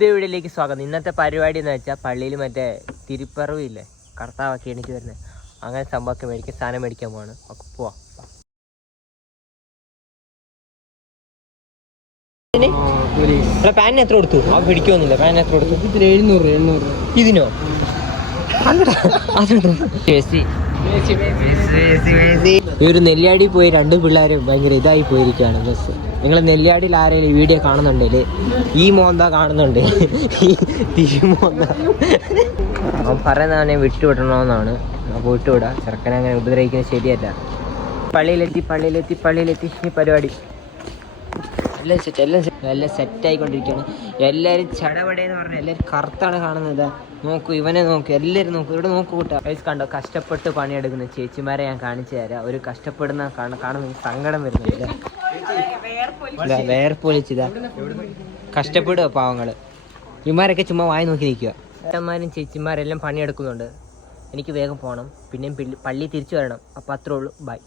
വീഡിയോയിലേക്ക് സ്വാഗതം. ഇന്നത്തെ പരിപാടി എന്ന് വെച്ചാൽ പള്ളിയിൽ മറ്റേ തിരുപ്പറവില്ലേ, കർത്താവൊക്കെ എണീറ്റ് വരുന്നത്, അങ്ങനെ സംഭവമൊക്കെ മേടിക്കാൻ സാധനം മേടിക്കാൻ പോവാണ്. ഒക്കെ പോവാം. പാനിന് എത്ര കൊടുത്തു? ആ പിടിക്കുന്നില്ല. പാനിന് എത്ര കൊടുത്തു? 700. ഇതിനോ? ഈ ഒരു നെല്ലിയാടി പോയി രണ്ട് പിള്ളേരും ഭയങ്കര ഇതായി പോയിരിക്കുകയാണ്. ബസ് നിങ്ങൾ നെല്ലിയാടിയിൽ ആരെങ്കിലും ഈ വീഡിയോ കാണുന്നുണ്ടെങ്കിൽ ഈ മോന്ത കാണുന്നുണ്ട്, ഈ തിരുമോന്ത. അവൻ പറയുന്നവനെ വിട്ടുവിടണമെന്നാണ്. അപ്പോൾ വിട്ടുവിടാം. ചെറുക്കനെ അങ്ങനെ ഉപദ്രവിക്കുന്നത് ശരിയല്ല. പള്ളിയിലെത്തി ഈ പരിപാടി എല്ലാം സെറ്റായിക്കൊണ്ടിരിക്കുകയാണ്. എല്ലാവരും ചടപടയെന്ന് പറഞ്ഞാൽ എല്ലാവരും കറുത്താണ് കാണുന്നത്. നോക്കൂ, ഇവനെ നോക്കൂ, എല്ലാവരും നോക്കൂ. ഇവിടെ നോക്കൂ കൂട്ടാ. കണ്ടോ, കഷ്ടപ്പെട്ട് പണിയെടുക്കുന്ന ചേച്ചിമാരെ ഞാൻ കാണിച്ചു തരാം. ഒരു കഷ്ടപ്പെടുന്ന കാണുന്ന സങ്കടം വരുന്നില്ല. വേർപ്പൊലിച്ചതാ, കഷ്ടപ്പെടുക പാവങ്ങള്. ഇമാരൊക്കെ ചുമ്മാ വായി നോക്കി നിൽക്കുക. ചേട്ടന്മാരും ചേച്ചിമാരെല്ലാം പണിയെടുക്കുന്നുണ്ട്. എനിക്ക് വേഗം പോകണം, പിന്നെയും പള്ളി തിരിച്ചു വരണം. അപ്പം അത്രേ ഉള്ളൂ. ബൈ.